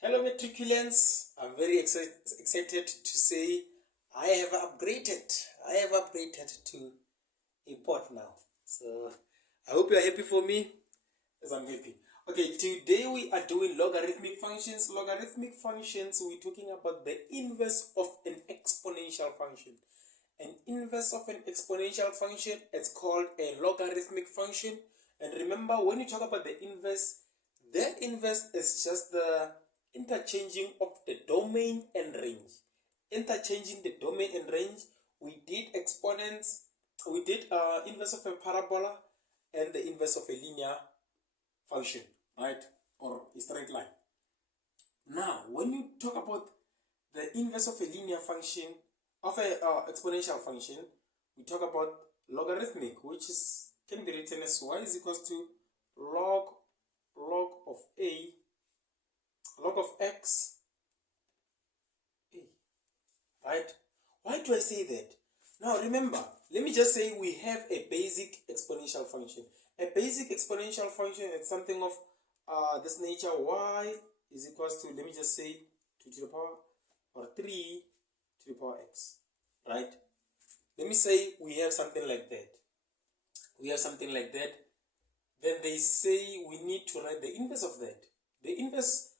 Hello matriculants, I'm very excited to say I have upgraded. To a bot now. So I hope you are happy for me as I'm happy. Okay, today we are doing logarithmic functions. Logarithmic functions, we're talking about the inverse of an exponential function. An inverse of an exponential function is called a logarithmic function. And remember, when you talk about the inverse is just the interchanging of the domain and range. Interchanging the domain and range, we did exponents, we did inverse of a parabola and the inverse of a linear function, right? Or a straight line. Now, when you talk about the inverse of a linear function, of a exponential function, we talk about logarithmic, which can be written as y is equals to log of a, log of x, a, right? Why do I say that? Now remember, let me just say we have a basic exponential function. A basic exponential function is something of this nature. Y is equals to, let me just say, 2 to the power or 3 to the power x, right? Let me say we have something like that. Then they say we need to write the inverse of that. The inverse,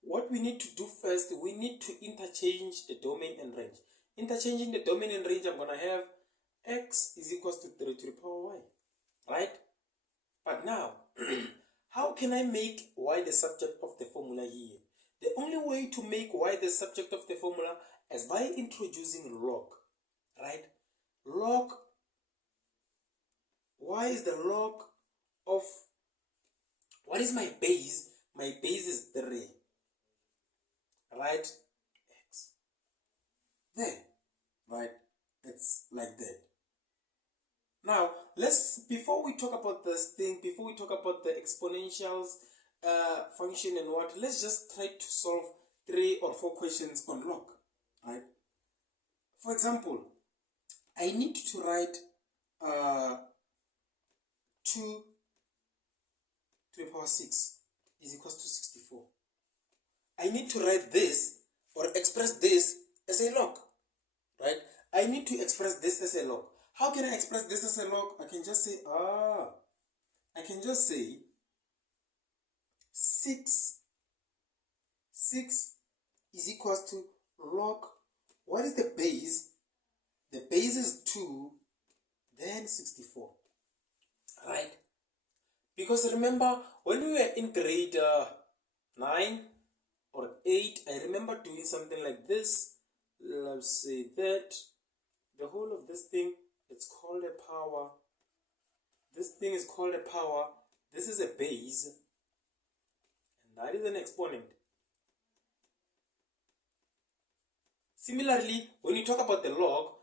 what we need to do first, we need to interchange the domain and range. Interchanging the domain and range, I'm going to have x is equals to 3 to the power y, right? But now, how can I make y the subject of the formula here? The only way to make y the subject of the formula is by introducing log, right? Log, y is the log of, what is my base? My base is 3, right? X. There, right? It's like that. Now, before we talk about this thing, before we talk about the exponentials function and what, let's just try to solve 3 or 4 questions on log, right? For example, I need to write 2 to the power 6 is equals to 64. I need to write this or express this as a log, right? I need to express this as a log. How can I express this as a log? I can just say, 6 is equals to log, what is the base? The base is 2, then 64, right? Because remember, when we were in grade 9 or 8, I remember doing something like this. Let's say that the whole of this thing, it's called a power. This thing is called a power. This is a base, and that is an exponent. Similarly, when you talk about the log,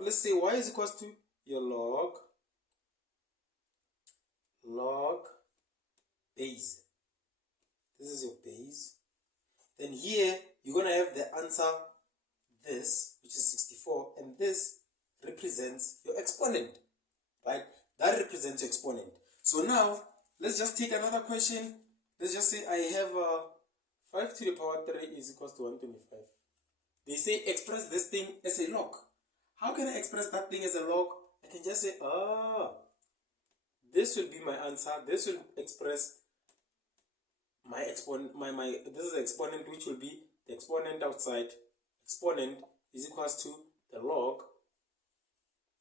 let's say y is equals to your log base. This is your base. Then here, you're going to have the answer, this, which is 64, and this represents your exponent, right? That represents your exponent. So now, let's just take another question. Let's just say I have 5 to the power 3 is equals to 125. They say express this thing as a log. How can I express that thing as a log? I can just say, this will be my answer. This will express my exponent, this is the exponent, which will be the exponent outside. Exponent is equals to the log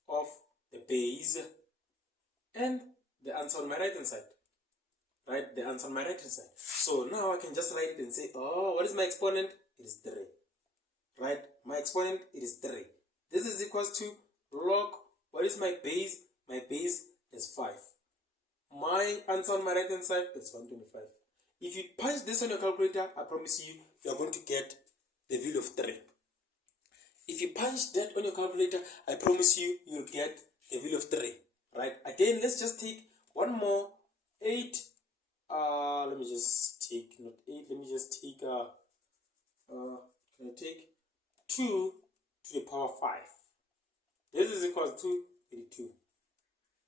of the base and the answer on my right hand side, right? The answer on my right hand side. So now I can just write it and say, what is my exponent? It is 3, right? My exponent, it is 3. This is equals to log, what is my base? My base is 5. My answer on my right hand side is 125. If you punch this on your calculator, I promise you, you are going to get the value of 3. If you punch that on your calculator, I promise you, you'll get the value of 3. Right? Again, let's just take one more. 8. Let me just take, not 8, let me just take, can I take 2 to the power 5. This is equal to 32.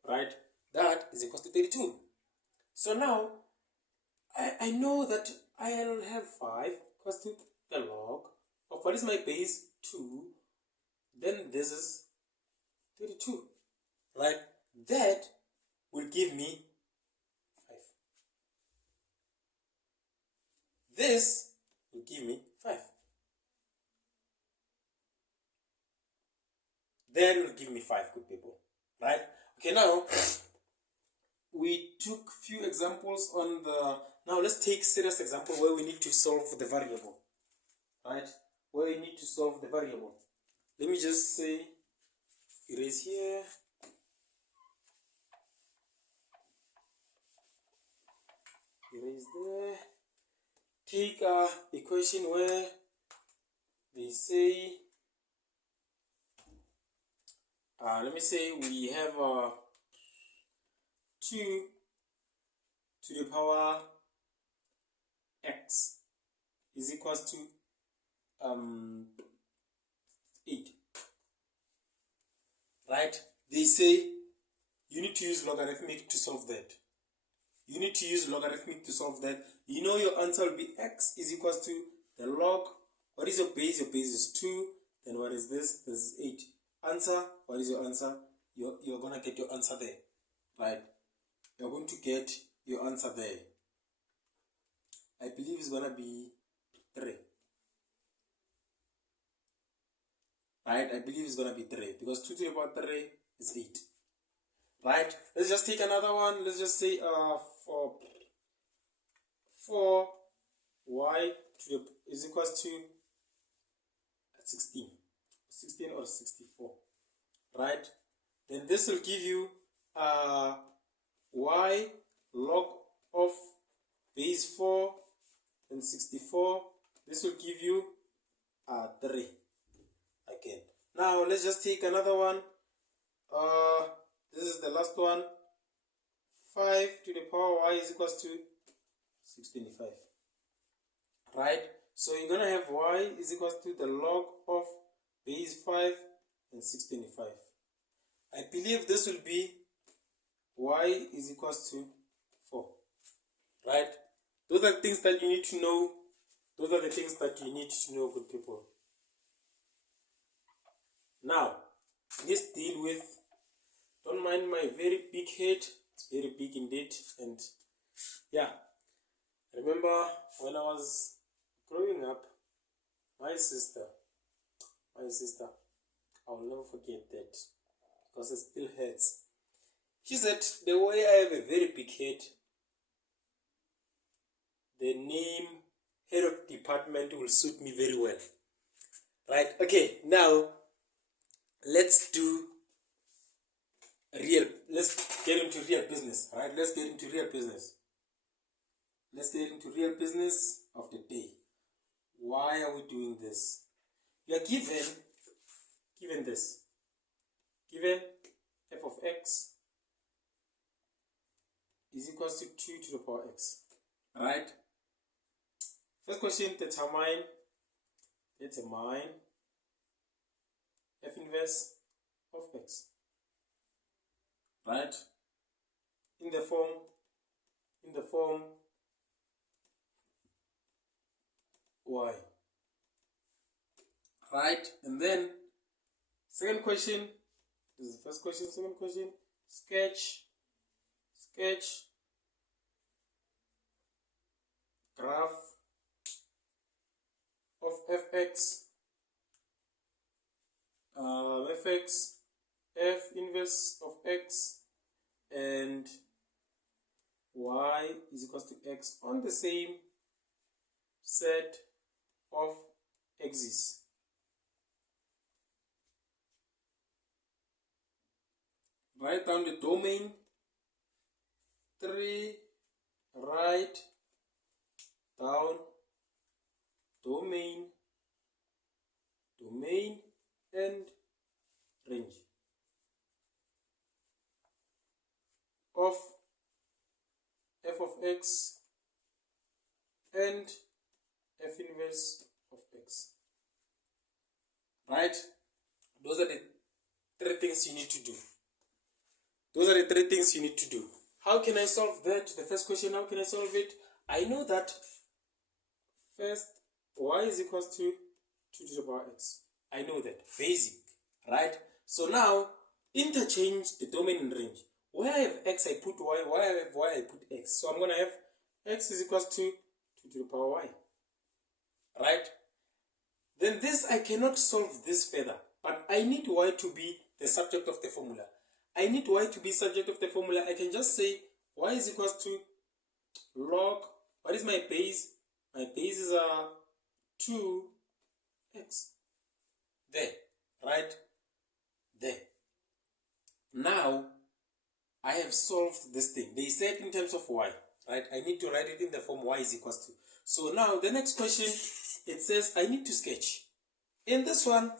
Right? That is equal to 32. So now, I know that I'll have 5 equals to the log of what is my base? 2. Then this is 32. Right? That will give me 5. This will give me 5. That will give me 5, good people. Right? Okay, now we took few examples on the... Now let's take serious example where we need to solve the variable. Right? Where we need to solve the variable. Let me just say, erase here. Erase there. Take a equation where they say, let me say we have 2 to the power x is equals to 8. Right? They say you need to use logarithmic to solve that. You need to use logarithmic to solve that. You know your answer will be x is equals to the log. What is your base? Your base is 2. Then what is this? This is 8. Answer. What is your answer? You're going to get your answer there. Right? You're going to get your answer there. I believe it's going to be 3. Right? I believe it's going to be 3. Because 2 to the power 3 is 8. Right? Let's just take another one. Let's just say 4y to the is equals to 16 or 64. Right? Then this will give you y log of base 4 and 64. This will give you 3 again. Now let's just take another one. This is the last one. 5 to the power y is equals to 625. Right? So you're going to have y is equals to the log of base 5 and 625. I believe this will be y is equals to 4. Right? Those are things that you need to know. Those are the things that you need to know, good people. Now, let's deal with... Don't mind my very big head. It's very big indeed. And yeah, remember when I was growing up, my sister, I'll never forget that because it still hurts. She said, the way I have a very big head, the name head of department will suit me very well. Right? Okay, now let's get into real business. Right? Let's get into real business. Let's get into real business of the day. Why are we doing this? We are given this. Given f of x is equals to 2 to the power x. Right? First question, determine f inverse of x. Right? In the form y. Right? And then second question, this is the first question. Second question, sketch graph of fx f inverse of x and y is equals to x on the same set of axes. Write down the domain. 3. Write down domain and range of f of x and f inverse of x. Right? Those are the 3 things you need to do. Those are the 3 things you need to do. How can I solve that? The first question, how can I solve it? I know that First, y is equals to 2 to the power x. I know that. Basic. Right? So now, interchange the domain and range. Where I have x, I put y. Where I have y, I put x. So I'm going to have x is equals to 2 to the power y. Right? Then this, I cannot solve this further. But I need y to be the subject of the formula. I need y to be subject of the formula. I can just say y is equals to log. What is my base? My base is 2x. There. Right? There. Now, I have solved this thing. They said in terms of y. Right? I need to write it in the form y is equals to. So now, the next question, it says I need to sketch. In this one,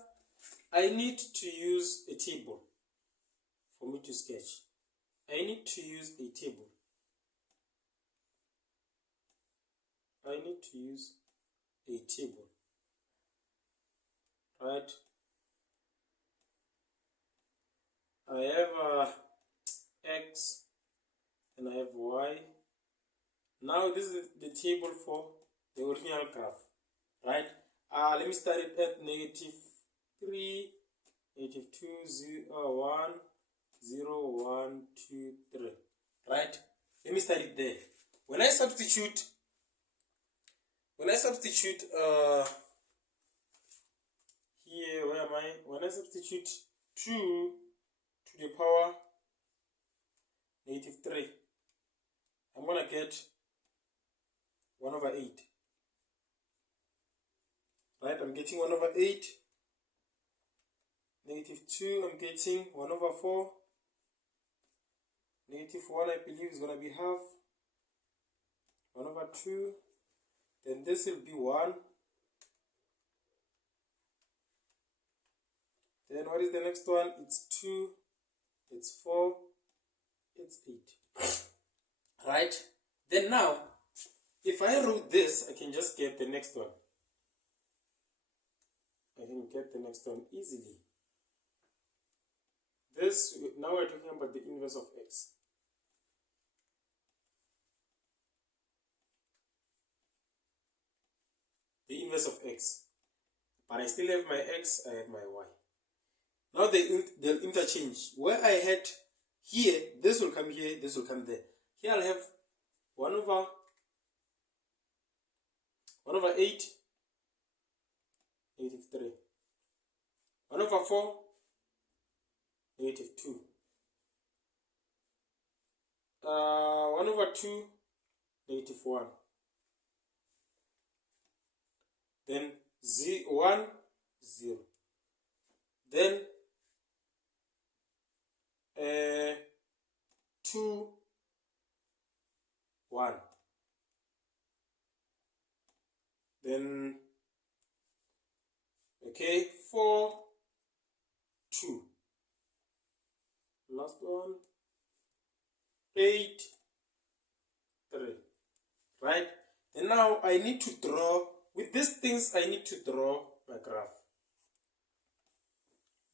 I need to use a table for me to sketch. I need to use a table. I need to use a table. Right? I have x and I have y. Now this is the table for the original graph. Right? Let me start it at negative 3, negative 2, 0, 1, 0, 1, 2, 3. Right? Let me start it there. When I substitute here, where am I? When I substitute 2 to the power negative 3, I'm going to get 1 over 8. Right, I'm getting 1 over 8. Negative 2, I'm getting 1 over 4. Negative 1, I believe, is going to be half. 1 over 2. Then this will be 1. Then what is the next one? It's 2. It's 4. It's 8. Right? Then now, if I wrote this, I can just get the next one. I can get the next one easily. This, now we're talking about the inverse of x. The inverse of x. But I still have my x, I have my y. Now they'll interchange. Where I had here, this will come here, this will come there. Here I'll have 1 over 8, negative 3. 1 over 4, negative 2. 1 over 2, negative 1. Then 1, 0. Then 2, 1. Then, okay, 4, 2. Last one, 8, 3. Right? And now I need to draw, with these things I need to draw my graph.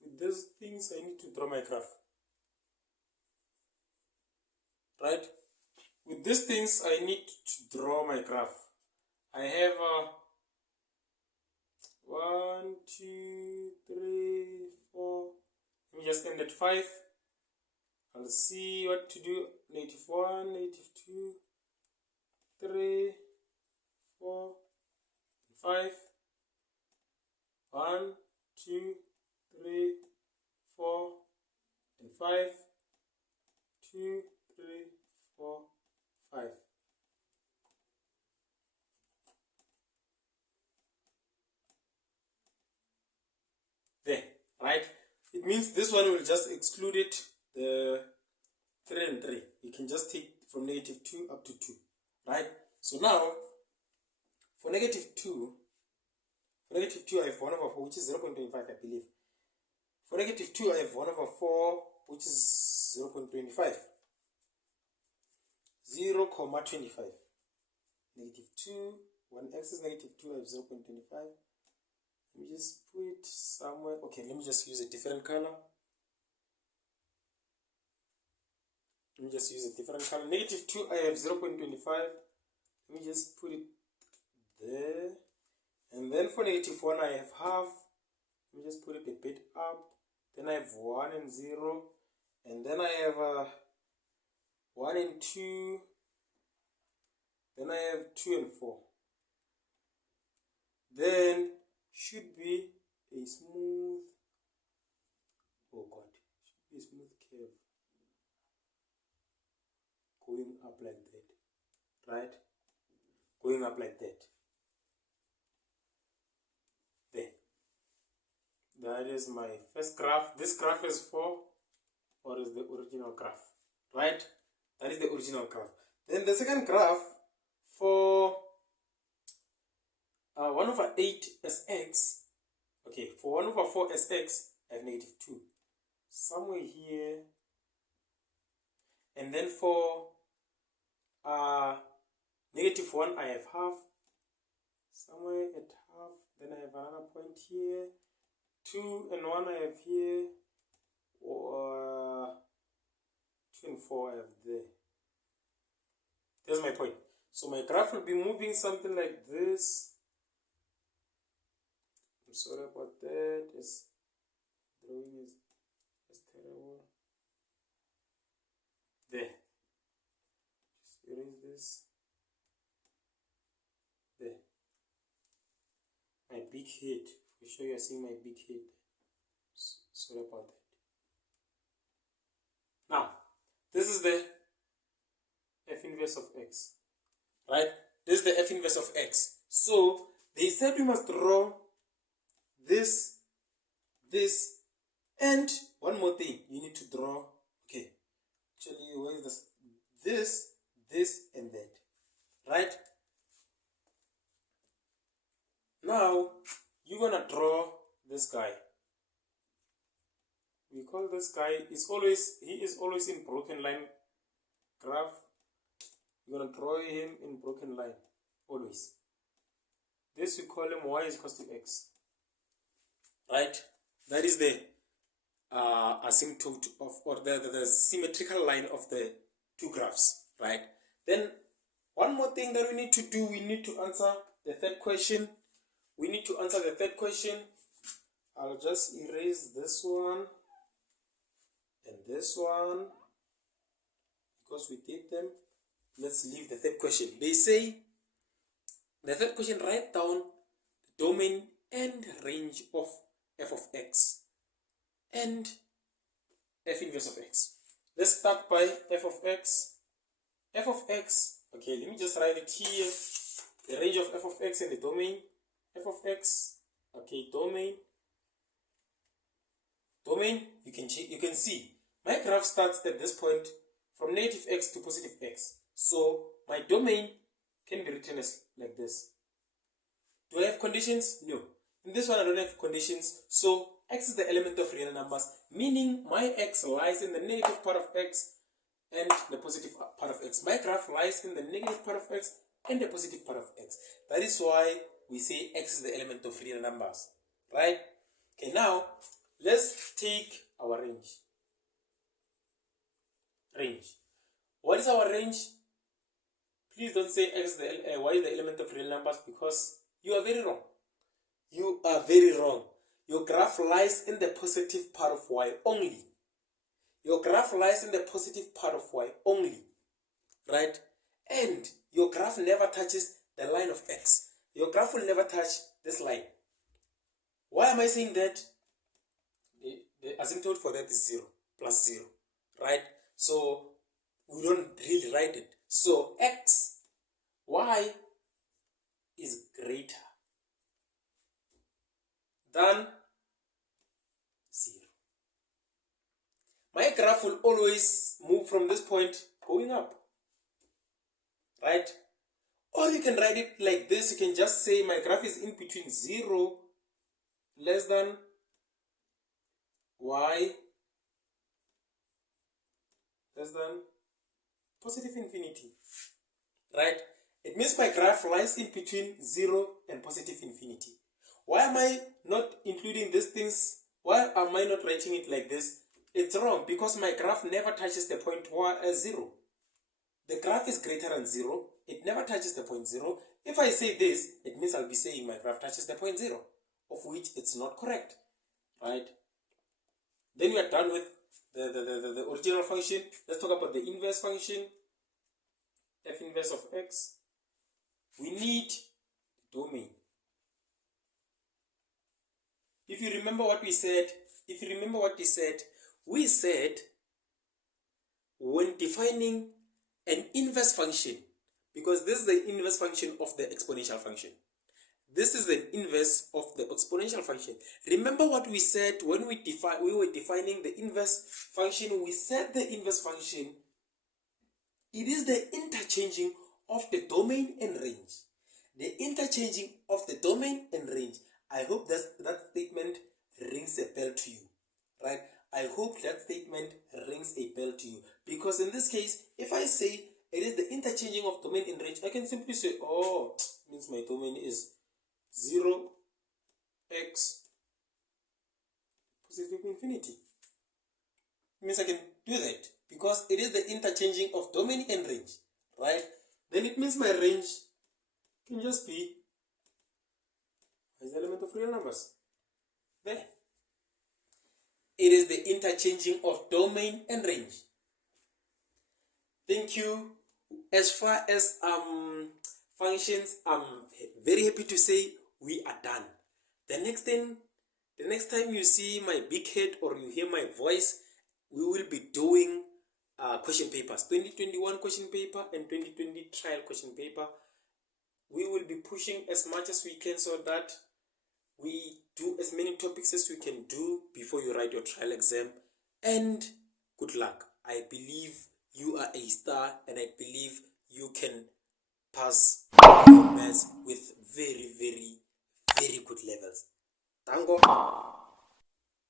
With these things I need to draw my graph. Right? With these things I need to draw my graph. I have 1, 2, 3, 4. Let me just end at 5. I'll see what to do. Negative 1, negative 2, 3, 4, 5. 1, 2, 3, 4, and 5. 2, 3, 4, 5. There, right? It means this one will just exclude it, the 3 and 3. You can just take from negative 2 up to 2, right? So now, for negative 2, I have 1 over 4, which is 0.25, I believe. For negative 2, I have 1 over 4, which is 0.25. 0.25. Negative 2, 1x is negative 2, I have 0.25. Let me just put it somewhere. Okay, let me just use a different color. Negative 2, I have 0.25. Let me just put it there. And then for negative 1 I have half. Let me just put it a bit up. Then I have 1 and 0. And then I have 1 and 2. Then I have 2 and 4. Then should be a smooth, oh God, should be a smooth curve going up like that, right? Going up like that. There. That is my first graph. This graph is for, or is the original graph, right? That is the original graph. Then the second graph for 1 over 8 sx, okay, for 1 over 4 sx, I have negative 2. Somewhere here. And then for negative 1, I have half. Somewhere at half. Then I have another point here. 2 and 1 I have here. 2 and 4 I have there. There's my point. So my graph will be moving something like this. I'm sorry about that. This drawing is terrible. There. Just erase this. There. My big head. For sure you're seeing my big head. Sorry about that. Now, this is the f inverse of x. Right? This is the f inverse of x. So, they said we must draw this, and one more thing. You need to draw, okay, actually, where is this? This, and that. Right? Now, you're gonna draw this guy. We call this guy, he is always in broken line graph. You're gonna draw him in broken line, always. This we call him y is equal to x. Right? That is the asymptote of, or the symmetrical line of the two graphs. Right? Then, one more thing that we need to do, we need to answer the third question. We need to answer the third question. I'll just erase this one and this one because we did them. Let's leave the third question. They say, the third question, write down the domain and range of f of x and f inverse of x. Let's start by f of x. F of x, okay, let me just write it here. The range of f of x and the domain. F of x, okay, domain, you can see my graph starts at this point from negative x to positive x. So my domain can be written as like this. Do I have conditions? No. In this one I don't have conditions. So x is the element of real numbers, meaning my x lies in the negative part of x and the positive part of x. My graph lies in the negative part of x and the positive part of x. That is why we say x is the element of real numbers, right? Okay, now let's take our range. What is our range? Please don't say x is y is the element of real numbers, because you are very wrong. You are very wrong. Your graph lies in the positive part of y only. Your graph lies in the positive part of y only, right? And your graph never touches the line of x. Your graph will never touch this line. Why am I saying that? The asymptote for that is 0, plus 0, right? So we don't really write it. So x, y is greater than 0. My graph will always move from this point going up, right? Or you can write it like this. You can just say my graph is in between 0 less than y less than positive infinity, right? It means my graph lies in between 0 and positive infinity. Why am I not including these things? Why am I not writing it like this? It's wrong, because my graph never touches the point 0. The graph is greater than 0. It never touches the point 0. if I say this, it means I'll be saying my graph touches the point 0, of which it's not correct, right? Then we are done with the original function. Let's talk about the inverse function, f inverse of x. We need domain. If you remember what we said, we said when defining an inverse function, because this is the inverse function of the exponential function. This is the inverse of the exponential function. Remember what we said when we were defining the inverse function? We said the inverse function, it is the interchanging of the domain and range. The interchanging of the domain and range. I hope that statement rings a bell to you, right? I hope that statement rings a bell to you, because in this case, if I say it is the interchanging of domain and range, I can simply say, oh, means my domain is 0, x, positive infinity. It means I can do that because it is the interchanging of domain and range, right? Then it means my range can just be as the element of real numbers. There. It is the interchanging of domain and range. Thank you. As far as functions, I'm very happy to say we are done. The next time you see my big head or you hear my voice, we will be doing question papers, 2021 question paper and 2020 trial question paper. We will be pushing as much as we can so that we do as many topics as we can do before you write your trial exam. And good luck. I believe you are a star, and I believe you can pass your maths with very, very, very good levels. Tango.